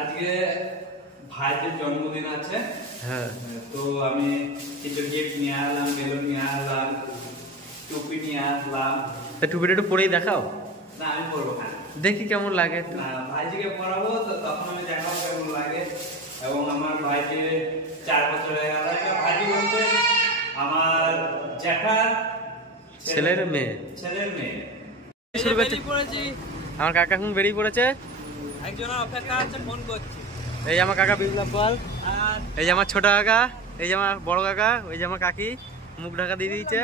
আজকে ভাইয়ের জন্মদিন আছে। হ্যাঁ, তো আমি কিছু গিফট নিয়ে আসলাম, বেলুন নিয়ে আসলাম, টুপি নিয়ে আসলাম। তা টুপিটা একটু পরেই দেখাও। না, আমি পরবো না, দেখি কেমন লাগে। ভাইজিকে পরাবো, তো তখন আমি দেখাবো কেমন লাগে। এবং আমার ভাইজি 4 বছর হয়ে গেল। ভাইজি বলতে আমার জ্যাঠার ছেলের মেয়ে। আমার কাকা এখন বেরিয়ে পড়েছে, একজনের অপেক্ষা আছে, ফোন করছি। এই আমার কাকা বিপ্লব পাল, এই যে আমার ছোট কাকা, এই যে আমার বড় কাকা, ওই যে আমার কাকি মুখ ঢাকা দিয়ে দিয়েছে।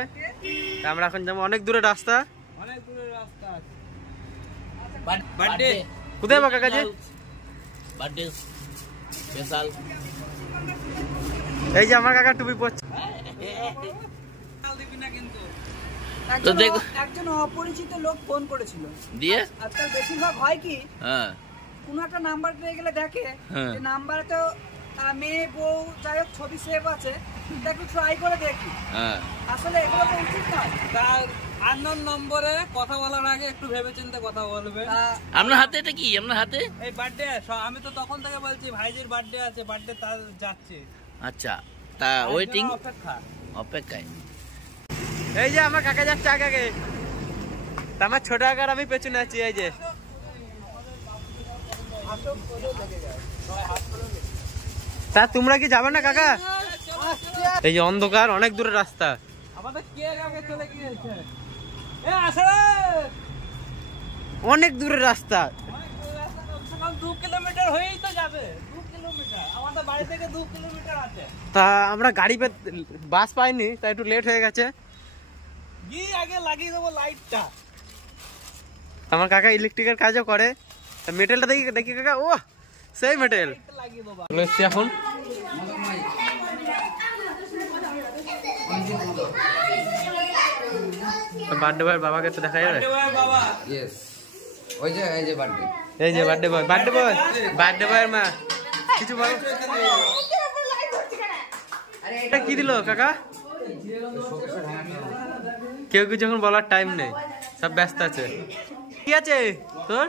আমরা এখন যাবো অনেক দূরের রাস্তা। বার্থডে কোথায় বা কাকা? যে বার্থডে স্পেশাল। এই যে আমার কাকা টুপি পরছে। একজন অপরিচিত লোক ফোন করেছিল দিয়ে আজকাল বেশিরভাগ হয় কি, হ্যাঁ, কোন একটা নাম্বার পেয়ে গেলে দেখে যে নাম্বারে তো মেয়ে বউ যাই হোক ছবি সেভ আছে, একটু ট্রাই করে দেখি। আসলে এগুলো তো উচিত নয়। তার আননোন নম্বরে কথা বলার আগে একটু ভেবেচিন্তে কথা বলবে। আপনার হাতে এটা কি? আপনার হাতে এই বার্থডে, আমি তো তখন থেকে বলছি ভাইজির বার্থডে আছে, বার্থডে তার যাচ্ছে। আচ্ছা, তা ওয়েটিং, অপেক্ষায়। এই যে আমার কাকা যাচ্ছে আগে আগে, আমার ছোট কাকার আমি পেছনে আছি। এই যে তা তোমরা কি যাবে না কাকা? এই যে অন্ধকার, অনেক দূরের রাস্তা। আমাদের কে আগে চলে গিয়েছে? অনেক দূরের রাস্তা, 2 কিলোমিটার হয়েই তো যাবে। 2 কিলোমিটার, আমাদের বাড়ি থেকে 2 কিলোমিটার আছে। তা আমরা গাড়ি বাস পাইনি, তাই একটু লেট হয়ে গেছে। গিয়ে আগে লাগিয়ে দেবো লাইটটা। আমার কাকা ইলেকট্রিকের কাজও করে। মেটেলটা দেখি দেখি কাকা, ও সেই মেটেল এসছি এখন। বার্থডে বয়ের বাবাকে তো দেখা যাবে। এই যে বার্থডে, এই যে বার্থডে বয়, বার্থডে বয়ের মা কিছু বল। এটা কি দিল কাকা? কেউ কিছু এখন বলার টাইম নেই, সব ব্যস্ত আছে। কি আছে তোর?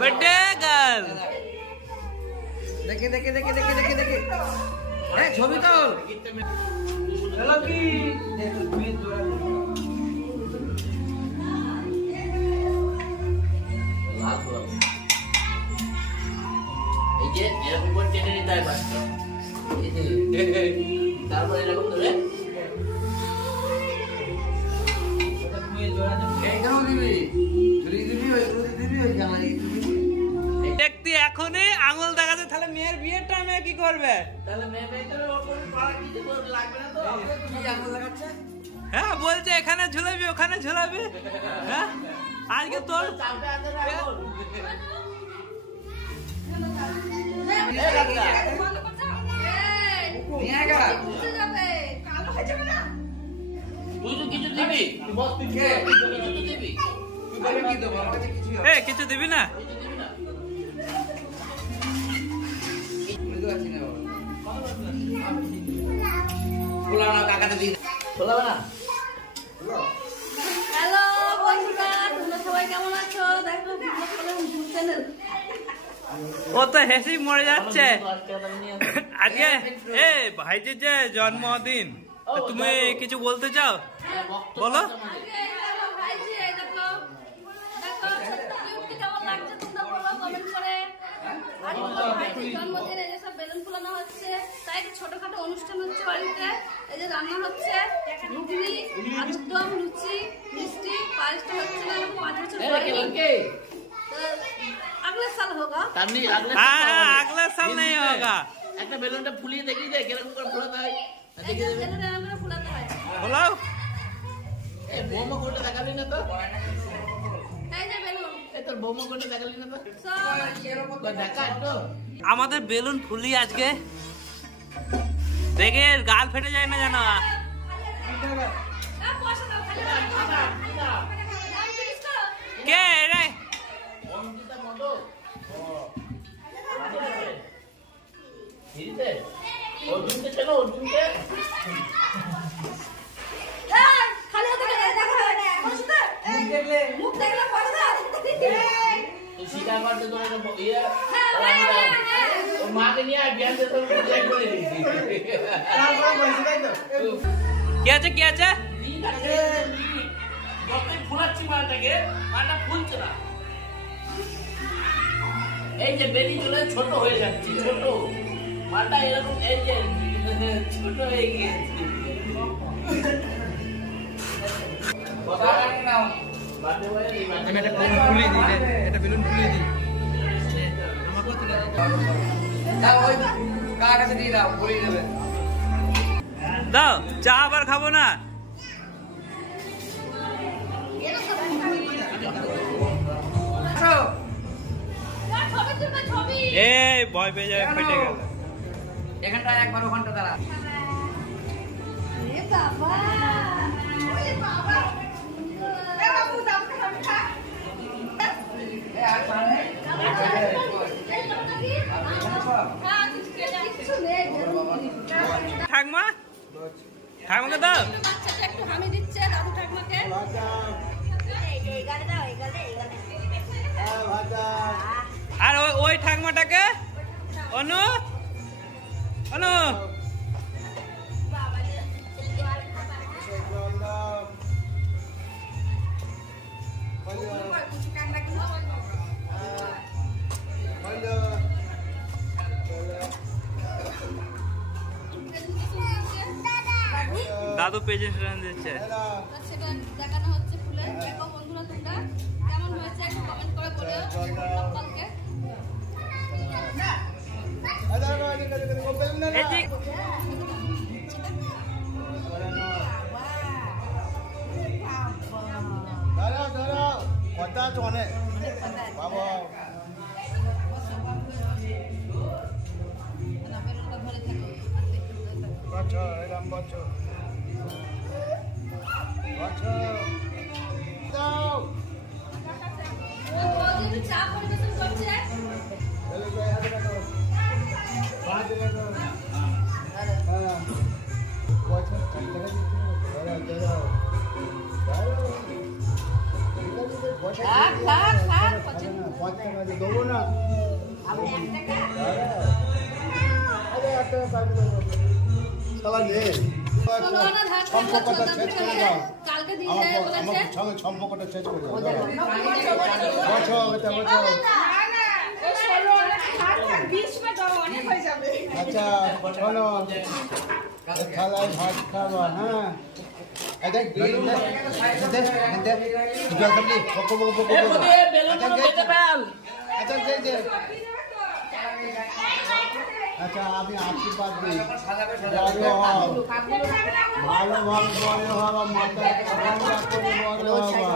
বার্থডে গার্ল, দেখে দেখে দেখে দেখে দেখে দেখে ছবি তোল। হ্যালো কি এই যে এরকম করে টেনে নিতে হয় বাসটা, তারপরে এরকম ধরে দেখতে এখনই আঙুল দেখাতে, তাহলে মেয়ের বিয়ের টাইমে কি করবে? হ্যাঁ, বলছে এখানে ঝুলাবি, ওখানে ঝুলাবি। হ্যাঁ, আজকে তোর কিছু দিবি, কিছু দিবি না? হ্যালো বন্ধুরা, তোমরা সবাই কেমন আছো? দেখো চ্যানেল, ও তো হেসি মরে যাচ্ছে আজকে। ভাইজির যে জন্মদিন, তুমি কিছু বলতে চাও? বলো। জন্মদিনে যেসব বেলুন ফুলানো হচ্ছে, তাই ছোটখাটো অনুষ্ঠান হচ্ছে বাড়িতে। এই যে রান্না হচ্ছে ঘুগনি, আলুর দম, লুচি, মিষ্টি, পায়েসটা হচ্ছে না 5 বছর পরে। अगले साल होगा। अगले साल नहीं होगा। একটা বেলুনটা ফুলিয়ে দেখি দে কিরকম করে ফোলাতে হয়। ফোলাও। এই বোমা কোনটা দেখালি না তো? এই যে বেলুন, এই তোর বোমা কোনটা দেখালি না তো? দেখা তো আমাদের বেলুন ফুলি আজকে দেখে গাল ফেটে যায় না জানো। কে খালি হাতে দেখা হয় না এখন শুধু মুখ দেখলে পয়সা স্বীকার করতে তো ইয়ে ওর মাকে নিয়ে বিয়ান দিতে করে দিয়েছি কি আছে কি আছে যতই ফুলাচ্ছি মাটাকে মাটা ফুলছে না এই যে বেরিয়ে চলে ছোট হয়ে যাচ্ছে ছোট মাটা এরকম এই যে ছোট হয়ে গিয়েছে আমি একটা বেলুন ফুলিয়ে দিই একটা বেলুন ফুলিয়ে দিই দাও চা আবার খাবো না এই ভয় পেয়ে যাবে ফেটে গেল এখানটায় একবার ওখানটা দাঁড়া ঠাকমা ঠাকমাকে দাও বাচ্চাটা একটু হামি দিচ্ছে দাদু ঠাকমাকে আর ওই ঠাকমাটাকে অনু অনু দাদু প্রেজেন্টেশন দিচ্ছে সেটা দেখানো হচ্ছে ফুলে দেখো বন্ধুরা তোমরা কেমন হয়েছে একটু কমেন্ট করে বলো কালকে চা পরিবেশন করছে সম্পর্কটা শেষ করে দাও আচ্ছা শোনো থালায় ভাত খাওয়া হ্যাঁ আচ্ছা আমি আশীর্বাদ দিই ভালোভাবে বড় হওয়া মাথা বড় হওয়া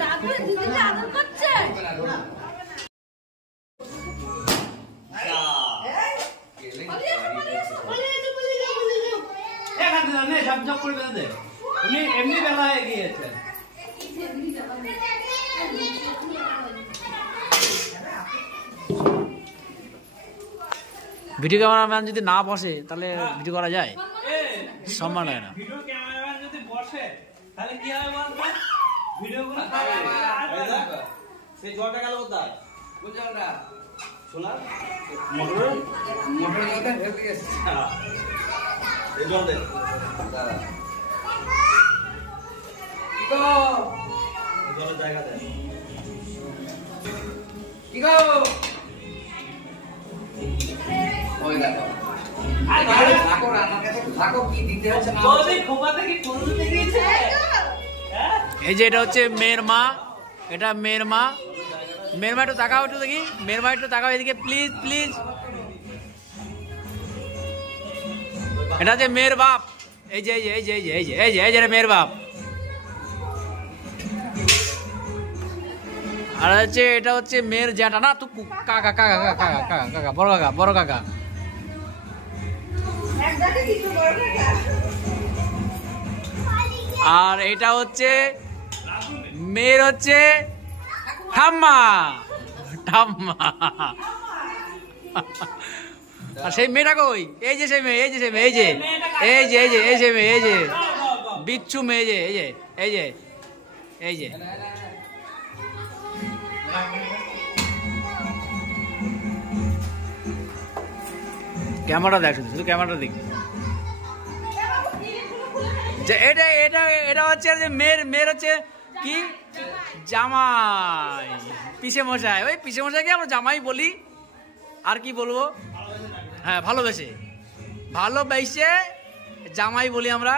দাদু দিদিকে আদর করছে এমনি বেলা হয়ে গিয়েছে ভিডিও ক্যামেরাম্যান যদি না বসে তাহলে ভিডিও করা যায় সম্মান হয় না ভিডিও ক্যামেরাম্যান যদি বসে তাহলে কি হবে বলতো ভিডিওগুলো সেই জলটা গেল কোথায় কোন জলটা সোনার মোটর জলটা ফেলে দিয়েছে এই জল দে তো জলের জায়গা দেয় কি গো ওই দেখো থাকো রান্নার কাছে থাকো কি দিতে হচ্ছে না ওই খোপাতে কি ফুল দিতে গিয়েছে হ্যাঁ এই যে এটা হচ্ছে মেয়ের মা এটা মেয়ের মা মেয়ের মা একটু তাকাও একটু দেখি মেয়ের মা একটু তাকাও এদিকে প্লিজ প্লিজ এটা হচ্ছে মেয়ের বাপ এই যে এই যে এই যে এই যে এই যে এই যে মেয়ের বাপ আর হচ্ছে এটা হচ্ছে মেয়ের জ্যাঠা না তো কাকা কাকা কাকা কাকা কাকা বড় কাকা আর এটা হচ্ছে মেয়ের হচ্ছে ঠাম্মা ঠাম্মা আর সেই মেয়েটা কই? এই যে সেই মেয়ে, এই যে সেই মেয়ে, এই যে এই যে এই যে এই যে মেয়ে, এই যে বিচ্ছু মেয়ে, যে এই যে এই যে এই যে ক্যামেরা দেখ, শুধু ক্যামেরাটা দেখ। এটা এটা এটা হচ্ছে যে মেয়ের হচ্ছে কি জামাই, পিসে মশাই। ওই পিসে মশাইকে আমরা জামাই বলি, আর কি বলবো? হ্যাঁ, ভালোবেসে জামাই বলি আমরা।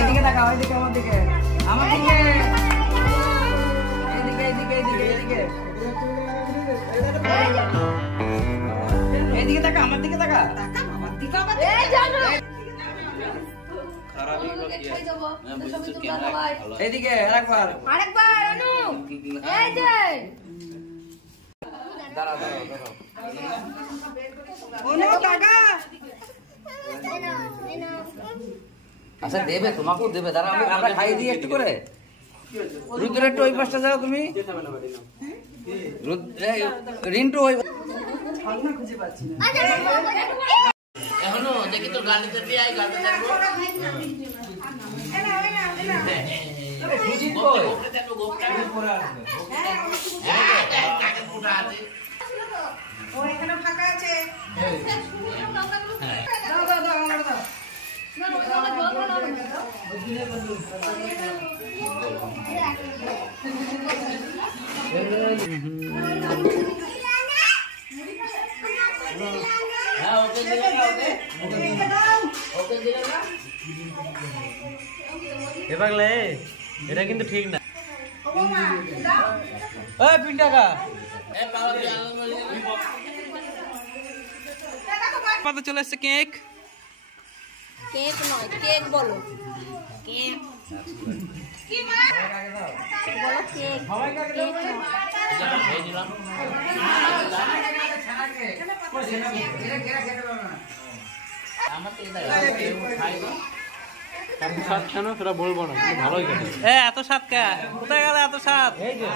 এদিকে আমার দিকে আমার দিকে এদিকে এদিকে এদিকে এদিকে এই জানো খারাপই অনুকে বাকি খাই দেবো বুঝছো ছবি তুলবো ক্যামেরা সবাই ভালো এইদিকে আরেকবার আরেকবার অনু এই যে দাঁড়াও দাঁড়াও দাঁড়াও অনু টাকা আচ্ছা দেবে তোমাকেও দেবে দাঁড়া আমরা খাইয়ে দিই একটু করে রুদ্র একটু ওই পাশটা যাও তুমি রিন্টু ওই খুঁজে পাচ্ছি না এখনো দেখি তো গাড়িতে পেয়ে গাড়িতে দেখবো সুজিত কই দেখো গোপটা পরে আসবে কাকে ফুটা আছে ও এখানে ফাঁকা আছে দাও দাও দাও আমার দাও না ওটা জল দাও হ্যাঁ ওকে দিলে না ওকে দিলে না এ পাগলে এটা কিন্তু ঠিক না ওই পিন্টাকা এ পাওয়া দিয়ে আলো বলে কত চলে এসছে কেক কেক নয় কেক বলো কেক কি মা বলো কেক কেক এই দিলাম আমার তো এটা খাই এত স্বাদ কেন সেটা বলবো না কিন্তু ভালোই খেতে এত স্বাদ কে কোথায় গেল এত স্বাদ এই যে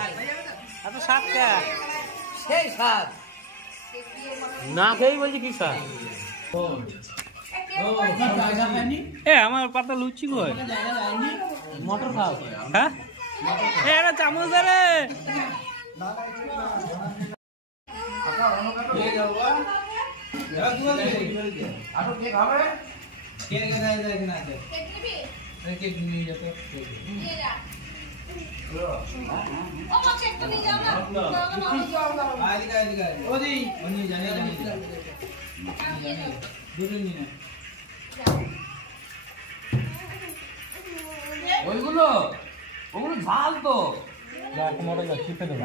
এত স্বাদ কে সেই স্বাদ না খেয়েই বলছি কি স্বাদ এ আমার পাতা লুচি কই মটর খাও হ্যাঁ এ এটা চামচ দে রে আরো কে খাবে কে কে দেয় যায় কিনা আছে কেক নিবি কে নিয়ে যেতে নিয়ে যা ও মা কেক তো নিয়ে যাও না আইদিকে আইদিকে ওদি উনি জানে জানে দুটো নিয়ে ওইগুলো ওগুলো ঝাল তো মটর চিপে দেবো